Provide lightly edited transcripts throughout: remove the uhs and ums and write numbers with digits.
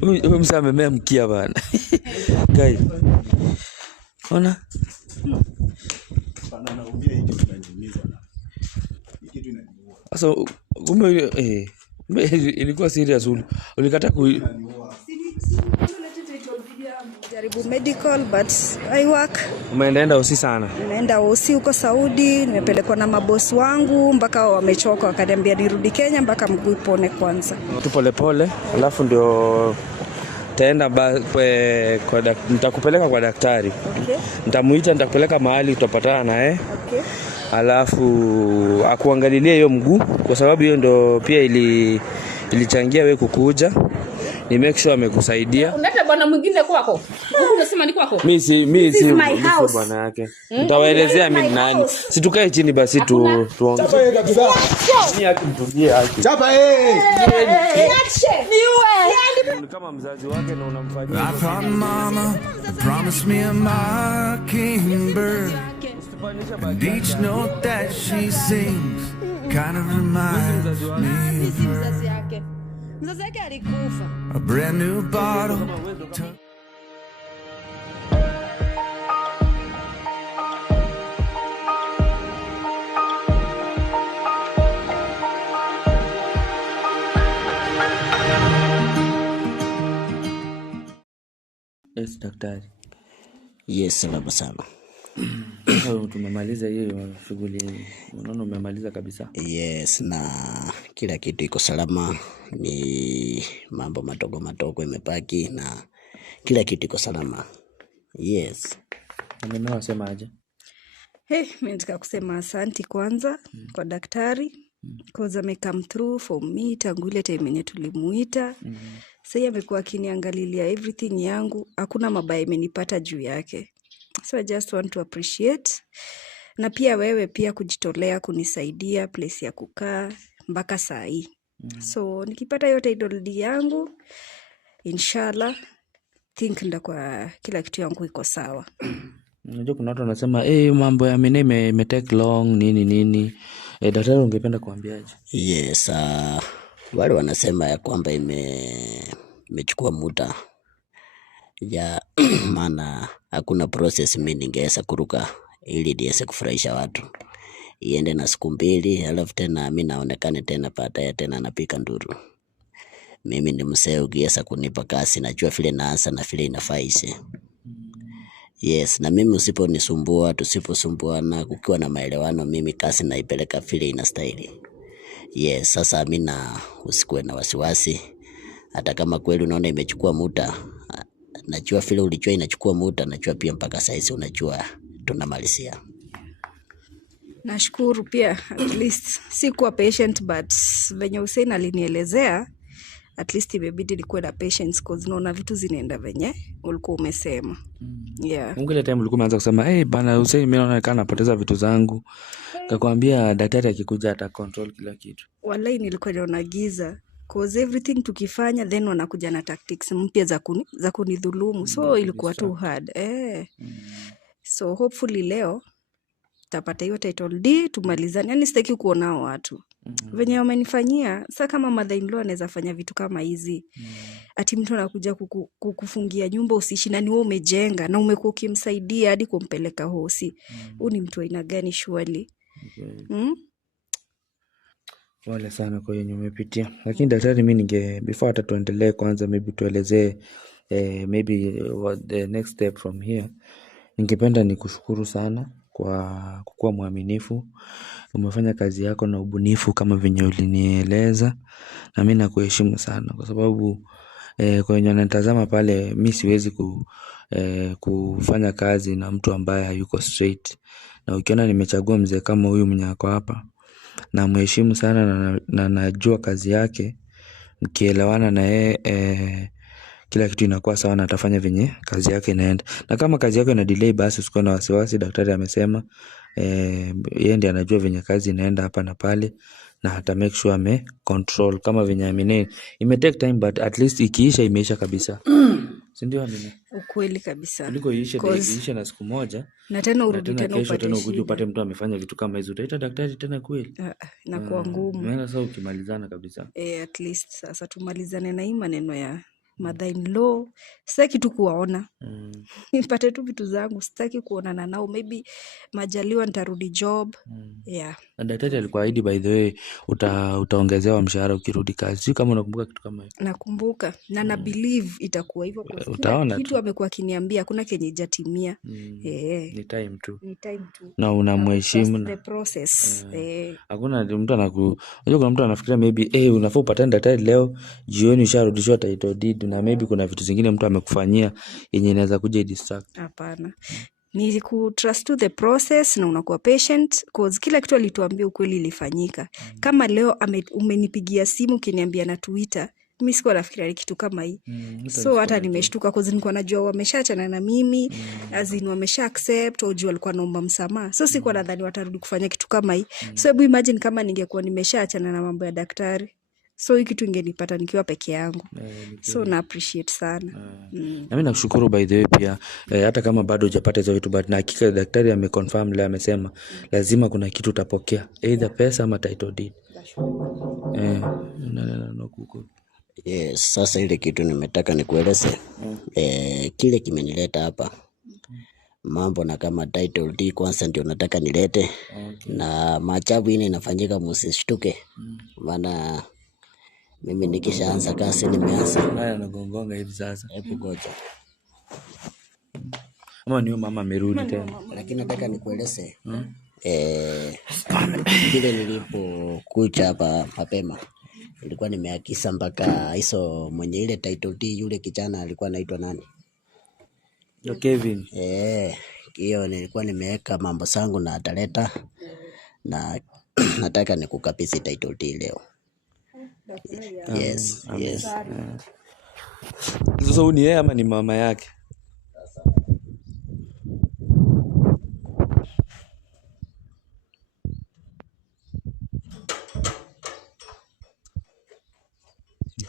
Huyu msa amemea mkia bana. Guys. Ona? Bana naumia hicho kinaniumiza na. Kitu inaniua. Sasa kumbe ilikuwa serious ulikata jaribu medical but I work. Umeenda usi sana? Naenda usi huko Saudi, nimepelekwa na mabosi wangu mpaka wamechoka wakaniambia nirudi Kenya mpaka mguu ipone kwanza. Tu pole alafu ndio taenda nitakupeleka kwa daktari. Okay. Nitamuita nitakupeleka mahali tutapatana naye. Okay. Alafu akuangalilie hiyo mguu kwa sababu hiyo ndo pia ilichangia wewe kukuja. Ni make sure amekusaidia. Unaleta bwana mwingine kwako. Unasema ni kwako? Mimi si bwana yake. Nitawaelezea mimi nani. Si tukae chini basi tuongee. Chapa yeye kabisa. Mimi akimtungie haki. Chapa yeye. Ni kama mzazi wake na unamfanyia. I found mama promised me a mockingbird. And each note that she sings kind of reminds me of her. Mzazi yake alikufa. A brand new bottle. Yes, daktari. Yes, salama sana. Tumemaliza hiyo shughuli. Unaona umemaliza kabisa. Yes, na kila kitu iko salama. Ni mambo madogo imebaki na kila kitu iko salama. Yes. Mimi nasema aje? Mimi nataka kusema asante kwanza kwa daktari cause ame come through for me tangu ile time yenye tulimuita. Sasa amekuwa akiniangalilia everything yangu. Hakuna mabaya imenipata juu yake. So I just want to appreciate. Na pia wewe pia kujitolea kunisaidia place ya kukaa mpaka saa hii. So nikipata yote idoldi yangu inshallah think kwa kila kitu yangu iko sawa. Unajua kuna watu wanasema mambo ya mimi ime take long nini. Daktari ungependa kuambiaje? Yes, wale wanasema ya kwamba imechukua muda. Ya maana hakuna process mimi ningeweza kuruka ili niweze kufurahisha watu. Iende na siku 2 alafu tena mimi naonekane tena baadaye tena napika nduru. Mimi ni msee ukiweza kunipa kazi najua vile naanza na vile inafaa ise. Yes, na mimi usiponisumbua tusiposumbuana kukiwa na maelewano mimi kazi naipeleka vile inastahili. Yes, sasa mimi usikuwe na wasiwasi. Hata kama kweli unaona imechukua muda, najua vile ulijua inachukua muda, najua pia mpaka saizi unajua tunamalizia. Nashukuru pia at least sikuwa patient but venye Hussein alinielezea at least imebidi nikuwe na patience cause naona vitu zinaenda venye ulikuwa umesema. Yeah. Ungele time ulikuwa umeanza kusema bana Hussein mimi naona kana napoteza vitu zangu. Kakwambia daktari akikuja ata control kila kitu. Wallahi nilikuwa naona giza cause everything tukifanya then wanakuja na tactics mpya za kunidhulumu. So ilikuwa too hard. So hopefully leo tapata hiyo title D tumalizane. Yaani sitaki kuona watu. Venye wamenifanyia, sasa kama mother in law anaweza fanya vitu kama hizi. Ati mtu anakuja kukufungia nyumba usiishi na ni wewe umejenga na umekuwa ukimsaidia hadi kumpeleka hosi. Huyu ni mtu aina gani surely? Wale sana kwa hiyo umepitia. Lakini daktari mimi before hata tuendelee kwanza maybe tuelezee maybe what the next step from here. Ningependa nikushukuru sana kwa kukuwa mwaminifu. Umefanya kazi yako na ubunifu kama venye ulinieleza na mimi nakuheshimu sana kwa sababu kwa wenye wanatazama pale mimi siwezi kufanya kazi na mtu ambaye hayuko straight. Na ukiona nimechagua mzee kama huyu mwenye ako hapa na mheshimu sana na najua kazi yake, mkielewana na yeye kila kitu inakuwa sawa na atafanya venye kazi yake inaenda. Na kama kazi yako ina delay basi usikuwe na wasiwasi, daktari amesema yeye ndiye anajua venye kazi inaenda hapa na pale na hata make sure ame control kama venye amine. Ime take time but at least ikiisha imeisha kabisa. Si ndio amine? Ukweli kabisa. Kuliko iishe na siku moja na tena urudi tena upate mtu amefanya vitu kama hizo. Utaita daktari tena kweli? Inakuwa ngumu. Maana sasa ukimalizana kabisa. At least sasa tumalizane na hii maneno ya mother-in-law. Sitaki tu kuwaona. Nipate tu vitu zangu, sitaki kuonana nao. Maybe majaliwa nitarudi job. Yeah. Na daktari alikuahidi by the way utaongezewa mshahara ukirudi kazi. Sio kama unakumbuka kitu kama hiyo. Nakumbuka na believe itakuwa hivyo kwa Utaona kitu amekuwa akiniambia hakuna kenye jatimia. Ni time tu. Ni time tu. Na unamheshimu The process. Hakuna mtu unajua kuna mtu anafikiria maybe unafaa upatane daktari leo jioni usharudishwa title deed na maybe kuna vitu zingine mtu amekufanyia yenye inaweza kuja distract. Hapana. Ni kutrust to the process na unakuwa patient cause kila kitu alituambia ukweli ilifanyika. Kama leo umenipigia simu ukiniambia na Twitter, mimi sikuwa nafikiria kitu kama hii. So hata nimeshtuka cause nilikuwa najua wameshaachana na mimi, azin wamesha accept au jua walikuwa naomba msamaha. So sikuwa nadhani watarudi kufanya kitu kama hii. So hebu imagine kama ningekuwa nimeshaachana na mambo ya daktari. So hii kitu ingenipata nikiwa peke yangu. So na appreciate sana. Na mimi nakushukuru by the way pia hata kama bado hujapata hizo vitu but na hakika daktari ameconfirm leo amesema lazima kuna kitu utapokea either pesa ama title deed. Yes, sasa ile kitu nimetaka nikueleze. Kile kimenileta hapa. Mambo na kama title deed kwanza ndio nataka nilete. Na maajabu hii inafanyika msishtuke. Maana mimi nikishaanza kazi nimeanza. Naye anagongonga hivi sasa. Hebu ngoja. Ama ni mama amerudi tena. Lakini nataka nikueleze. Kile nilipokuja hapa mapema nilikuwa nimeakisa mpaka hizo mwenye ile title deed yule kijana alikuwa anaitwa nani? Kevin. Hiyo nilikuwa nimeweka mambo zangu na ataleta na nataka nikukabidhi title deed leo. Yes. So ni yeye ama ni mama yake?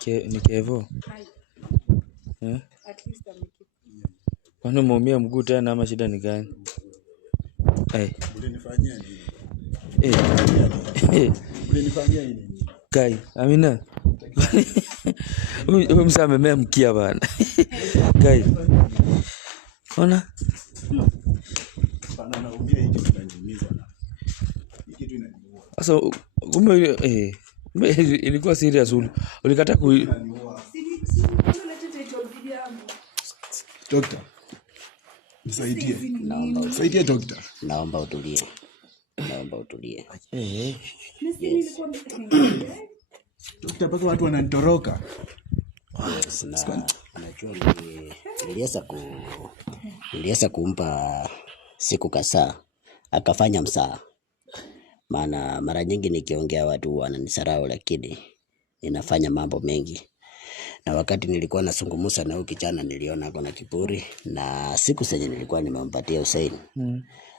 Ni Kevo? Kwani umeumia mguu tena ama shida ni gani? Ulinifanyia nini? Ulinifanyia nini? Kai, Amina. Huyu msa amemea mkia bana. Kai. Ona? Bana naumia hiki kinaniumiza na. Hiki kitu inaniua. Sasa kumbe ilikuwa serious ulikata Doctor. Nisaidie. Nisaidie doctor. Naomba utulie. Doctor, paka watu wananitoroka. Najua niliweza kumpa siku kadhaa akafanya msaa. Maana mara nyingi nikiongea watu wananisarau lakini ninafanya mambo mengi. Na wakati nilikuwa nasungumusa na huyu kijana niliona kuna kiburi na siku zenye nilikuwa nimempatia Hussein.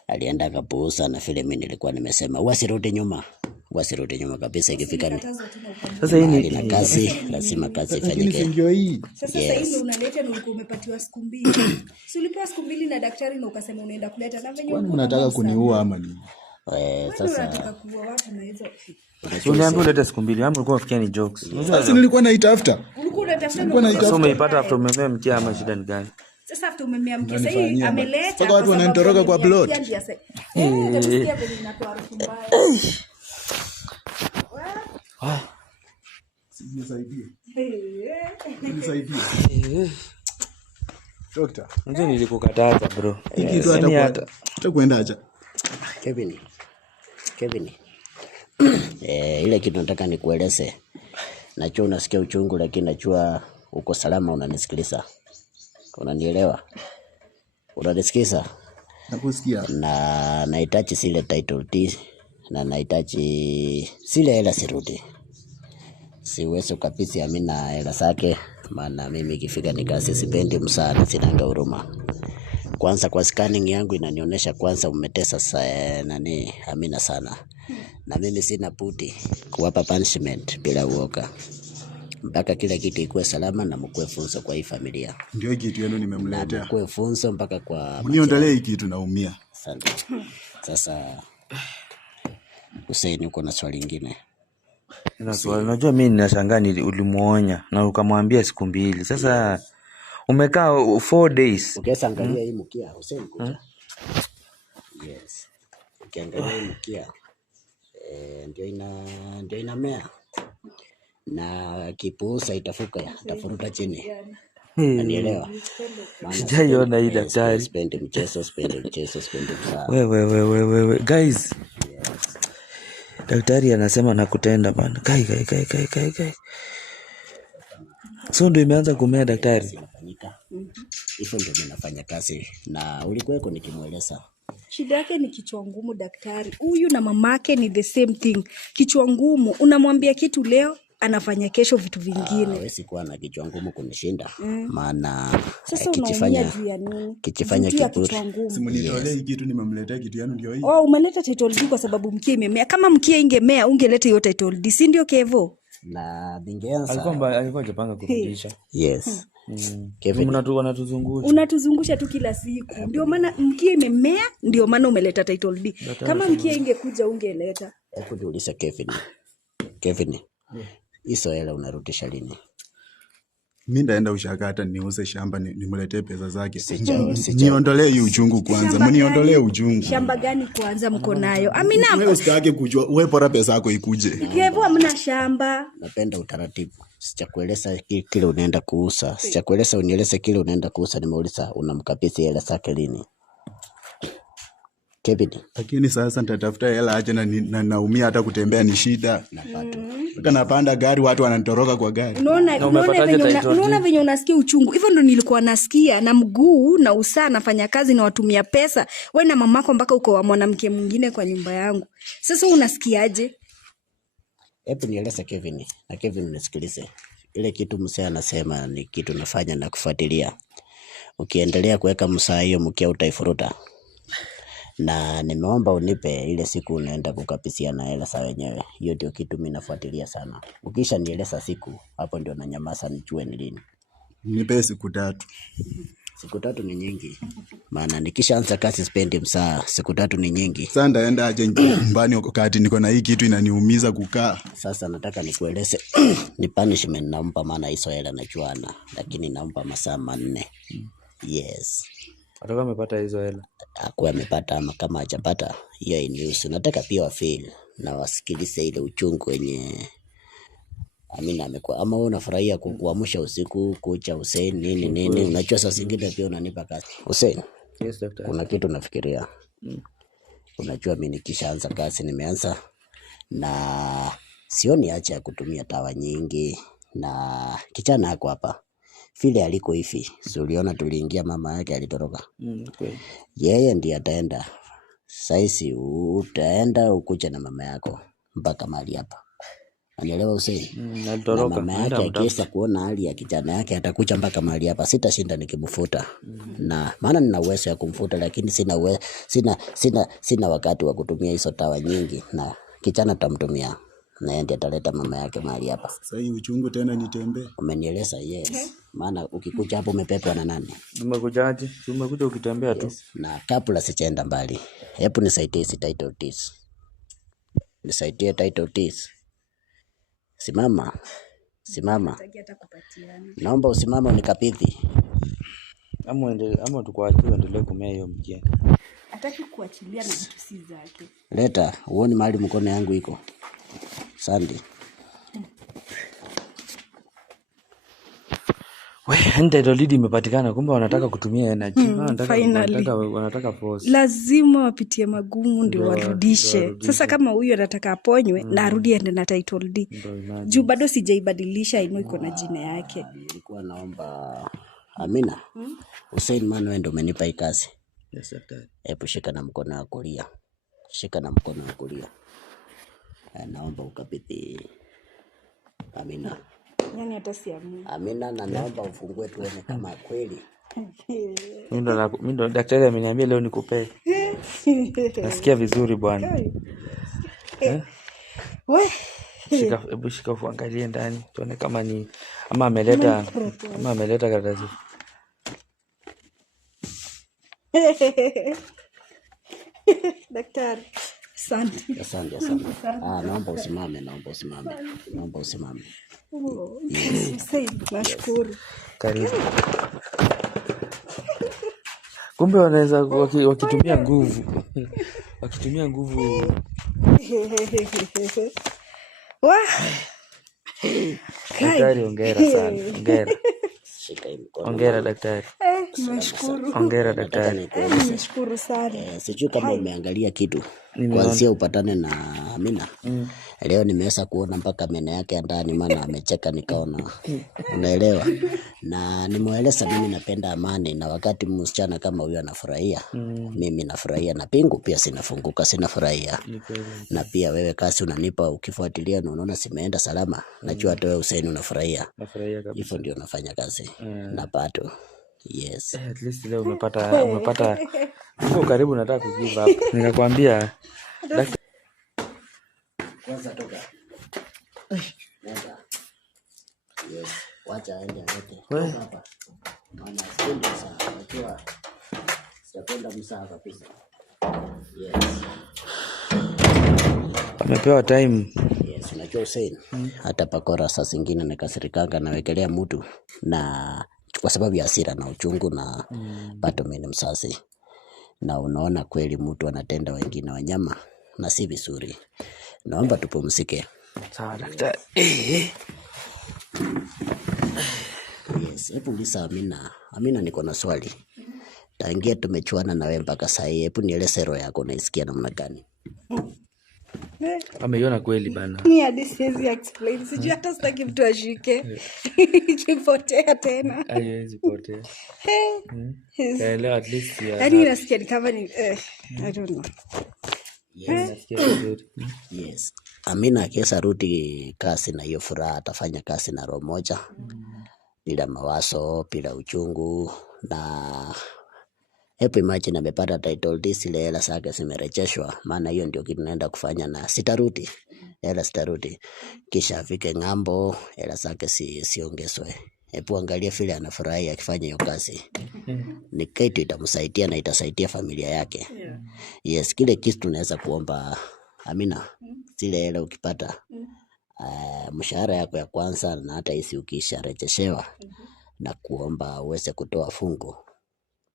Alienda akapuuza na vile mimi nilikuwa nimesema wasirudi nyuma kabisa ikifika ni. Sasa hii ni na kazi lazima kazi ifanyike. Ndio hii. Sasa hivi unaleta na ulikuwa umepatiwa siku 2. Si ulipewa siku 2 na daktari na ukasema unaenda kuleta na venye unataka kuniua ama nini? Sasa unataka kuua watu na hizo. Uniambia uleta siku 2 ama ulikuwa unafikia ni jokes? Sasa nilikuwa naitafuta. Ulikuwa unatafuta Sasa umeipata after umemea mkia ama shida ni gani? Sasa after umemea mkia sasa hii ameleta. Sasa watu wananitoroka kwa plot. Utasikia venye inatoa harufu mbaya. Nisaidie. Doctor. Unajua nilikukataza bro. Hiki tu hata kuenda acha. Kevin. Ile kitu nataka nikueleze. Najua unasikia uchungu lakini najua uko salama unanisikiliza. Unanielewa? Unanisikiza? Nakusikia. Na nahitaji zile title deed na nahitaji zile hela sirudi. Siwezi kabisa Amina hela zake maana mimi ikifika ni kazi sipendi msaada sinanga huruma. Kwanza kwa scanning yangu inanionyesha kwanza umetesa Amina sana. Na mimi sina budi kuwapa punishment bila uoga. Mpaka kila kitu ikuwe salama na mkue funzo kwa hii familia. Ndio kitu yenu nimemletea. Mkue funzo mpaka kwa niondolee hii kitu naumia. Asante. Sasa Hussein uko na swali lingine? Unajua mimi ninashangaa ulimuonya na ukamwambia siku 2. Sasa umekaa 4 days. Ukiangalia hii mkia Hussein kuja. Yes. Ukiangalia hii mkia ndio inamea. Na kipuusa itafuruta chini. Unanielewa? Sijaiona hii daktari. Spend mchezo. Wewe guys. Daktari anasema nakutenda bana. Kai. So ndio imeanza kumea daktari. Hivyo ndio ninafanya kazi na ulikuweko nikimueleza. Shida yake ni kichwa ngumu daktari. Huyu na mamake ni the same thing. Kichwa ngumu. Unamwambia kitu leo, anafanya kesho vitu vingine. Hawezi kuwa na kichwa ngumu kunishinda. Maana sasa unaumia juu ya nini? Kichifanya kiburi. Simunitolee hii kitu nimemletea kitu yanu ndio hii. Umeleta title deed kwa sababu mkia imemea. Kama mkia ingemea ungeleta hiyo title deed, si ndio Kevo? Na bingeanza. Alikuwa hajapanga kurudisha. Yes. Kevin wanatuzungusha. Unatuzungusha tu kila siku. Ndio maana mkia imemea, ndio maana umeleta title deed. Kama mkia ingekuja ungeleta. Hebu niulize Kevin. Hizo hela unarudisha lini? Mimi ndaenda ushakata niuze shamba nimletee pesa zake. Niondolee hii uchungu kwanza. Mniondolee uchungu. Shamba gani kwanza mko nayo? Amina. Wewe usitake kujua, wewe bora pesa yako ikuje. Kevo hamna shamba. Napenda utaratibu. Sichakueleza kile unaenda kuuza. Sichakueleza unieleze kile unaenda kuuza, nimeuliza unamkabidhi hela zake lini? Kevin. Lakini sasa nitatafuta hela aje na naumia hata kutembea ni shida. Napanda gari watu wananitoroka kwa gari. Unaona venye unasikia uchungu. Hivyo ndo nilikuwa nasikia na mguu na usaa nafanya kazi na watumia pesa. Wewe na mamako mpaka uko wa mwanamke mwingine kwa nyumba yangu. Sasa unasikiaje? Hebu nieleze Kevin. Na Kevin nisikilize. Ile kitu msee anasema ni kitu nafanya na kufuatilia. Ukiendelea kuweka msaa hiyo mkia utaifuruta. Na nimeomba unipe ile siku unaenda kukapisia na hela za wenyewe. Hiyo ndio kitu mimi nafuatilia sana. Ukisha nieleza siku, hapo ndio nanyamaza nijue ni lini. Nipe siku 3. Siku 3 ni nyingi. Maana nikishaanza kazi spendi msaa, siku 3 ni nyingi. Sasa ndaenda aje nyumbani wakati niko na hii kitu inaniumiza kukaa. Sasa nataka nikueleze ni punishment nampa, maana hizo hela najuana, lakini nampa masaa 4. Yes. Atakuwa amepata hizo hela. Akuwa amepata ama kama hajapata, hiyo inihusu. Nataka pia wafeel na wasikilize ile uchungu wenye Amina amekuwa. Ama wewe unafurahia kuamsha usiku kucha Hussein nini. Unajua saa zingine pia unanipa kazi. Hussein. Yes, doctor. Kuna kitu nafikiria. Unajua mimi nikishaanza kazi nimeanza na sioni haja ya kutumia dawa nyingi, na kijana yako hapa vile aliko hivi, si uliona tuliingia mama yake alitoroka. Okay. Yeye ndiye ataenda. Saisi utaenda ukuja na mama yako mpaka mahali hapa. Anielewa Hussein? Na mama yake akiweza kuona hali ya kijana yake atakuja mpaka mahali hapa. Sitashinda nikimfuta. Na maana nina uwezo ya kumfuta, lakini sina wakati wa kutumia hizo dawa nyingi, na kijana tamtumia. Na yeye ndiye ataleta mama yake mahali hapa. Sasa hii uchungu tena nitembee. Umenieleza? Yes. Maana ukikuja hapo umepepwa na nani? Umekujaje? Umekuja ukitembea tu. Yes. Na kabla sijaenda mbali, hebu nisaidie hizi title deeds. Nisaidie title deeds. Simama. Naomba usimame unikabidhi. Ama tukuachie uendelee kumea hiyo mkia. Hataki kuachilia na vitu si zake. Leta, uone mahali mkono yangu iko. Sandi. Title deed imepatikana, kumbe wanataka kutumia energy. Wanataka force. Lazima wapitie magumu ndio warudishe. Sasa kama huyu anataka aponywe na arudi ende na title deed. Juu bado sijaibadilisha, ino iko na jina yake. Nilikuwa naomba Amina. Hussein Manuel ndo umenipa hii kazi. Yes, daktari. Hebu shika na mkono wa kulia. Naomba ukabidhi Amina. Yaani hata siamini. Amina, na naomba ufungue tuone kama kweli. Mimi ndo daktari ameniambia leo nikupe. Nasikia vizuri bwana. Shika uangalie ndani tuone kama ni ama ameleta karatasi. Daktari. Asante. Asante. Naomba usimame. Nashukuru. Karibu. Kumbe wanaweza wakitumia nguvu. Wakitumia nguvu. Daktari, hongera sana. Hongera daktari. Nashukuru. Hongera daktari. Nashukuru sana. Sijui kama umeangalia kitu kuanzia upatane na Amina. Leo nimeweza kuona mpaka meno yake ya ndani, maana amecheka nikaona. Unaelewa? Na nimeeleza mimi napenda amani, na wakati msichana kama huyo anafurahia, mimi nafurahia, na pingu pia sinafunguka, sinafurahia. Na pia wewe kazi unanipa ukifuatilia na unaona simeenda salama, najua hata wewe Hussein unafurahia. Nafurahia kabisa. Hivyo ndio unafanya kazi. Na pato. Yes. At least leo umepata uko karibu, nataka kugive up. Nikakwambia Kwanza toka. Yes. Wacha aende yote. Hapa. Maana sipendi sana. Najua sitapenda msaa kabisa. Yes. amepewa time. Yes, unajua Hussein. Hata pakora saa zingine nikasirikanga nawekelea mtu, na kwa sababu ya hasira na uchungu, na bado mimi ni msasi. Na unaona kweli mtu anatenda wengine wanyama na si vizuri. Naomba tupumzike. Sawa daktari. Yes, hebu uliza Amina. Amina, niko na swali. Tangia tumechuana na wewe mpaka sasa, hebu nieleze roho yako unaisikia namna gani? Ameiona kweli bana. Ni hadi siwezi explain. Sijui hata sitaki mtu ashike. Ikipotea tena. Haiwezi potea. Leo at least ya. Yaani nasikia ni kama ni I don't know. Yes. Amina akiweza rudi kazi na hiyo furaha, atafanya kazi na roho moja, bila mawazo, bila uchungu. Na hebu imagine amepata title deed, ile hela zake zimerejeshwa, maana hiyo ndio kitu naenda kufanya, na sitarudi. Hela sitarudi. Kisha afike ng'ambo, hela zake siongezwe. Hebu angalia vile anafurahi akifanya hiyo kazi. Ni kitu itamsaidia na itasaidia familia yake. Yes, kile kitu tunaweza kuomba Amina, zile hela ukipata, mshahara yako ya kwanza na hata hisi ukisharejeshewa, na kuomba uweze kutoa fungu,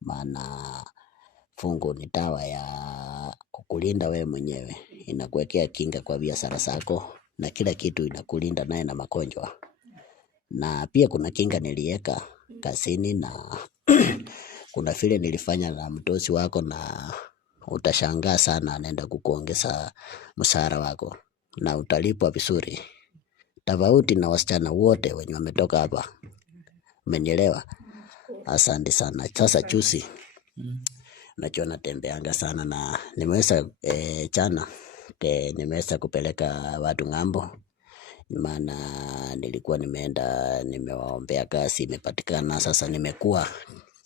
maana fungu ni dawa ya kukulinda wewe mwenyewe, inakuwekea kinga kwa biashara zako, na kila kitu inakulinda naye na magonjwa. Na pia kuna kinga niliweka kazini, na kuna vile nilifanya na mtosi wako, na utashangaa sana, anaenda kukuongeza mshahara wako na utalipwa vizuri, tofauti na wasichana wote wenye wametoka hapa. Umenielewa? Asante sana. Sasa juzi najua natembeanga sana, na nimeweza jana nimeweza kupeleka watu ng'ambo, maana nilikuwa nimewaombea kazi imepatikana. Sasa nimekuwa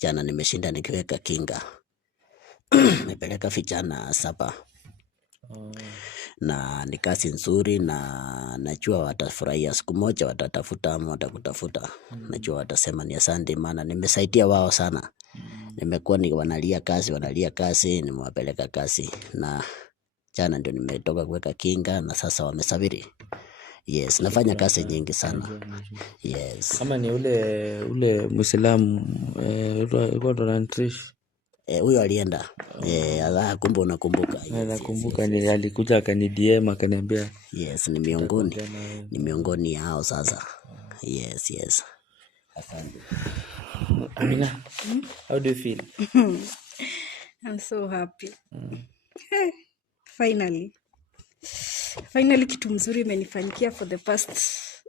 jana nimeshinda nikiweka kinga. Nimepeleka vijana 7. Na ni kazi nzuri, na najua watafurahia. Siku moja watatafuta ama watakutafuta. Najua watasema ni asante, maana nimesaidia wao sana. Nimekuwa wanalia kazi, nimewapeleka kazi, na jana ndio nimetoka kuweka kinga, na sasa wamesafiri. Yes, nafanya kazi nyingi sana. Yes. Kama ni ule Muislamu yuko Trish. Huyo alienda. Kumbe unakumbuka. Nakumbuka ni alikuja akani DM akaniambia. Yes, ni miongoni hao sasa. Yes. Asante. Amina, how do you feel? I'm so happy. Finally kitu mzuri imenifanyikia for the past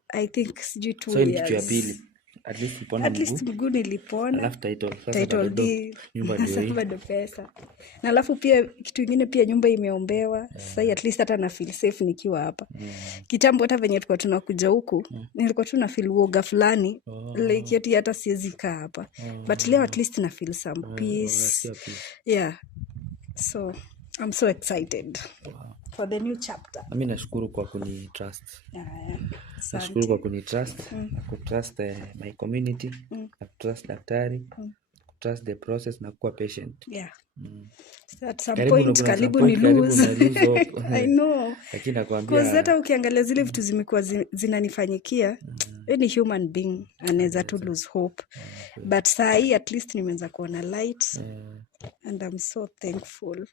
I think sijui 2 years. Kitu ya pili. At least mguu nilipona. Alafu title deed. Bado pesa. Na alafu pia kitu kingine pia nyumba imeombewa. Sasa at least hata na feel safe nikiwa hapa. Kitambo hata venye tulikuwa tunakuja huku, nilikuwa tu na feel woga fulani. Like yeti hata siwezi kaa hapa. But leo at least na feel some peace. Yeah. So I'm so excited for the new chapter. Mimi nashukuru kwa kunitrust. Nashukuru kwa kunitrust, na kutrust my community, na kutrust daktari, trust the process na kuwa patient. Yeah. Mm. So at some Karibu point kuna some karibu point ni karibu lose. na lose hope. I know. Lakini Cause nakwambia hata ukiangalia zile vitu zimekuwa zinanifanyikia, any human being anaweza tu lose hope. But saa hii at least nimeanza kuona light and I'm so thankful.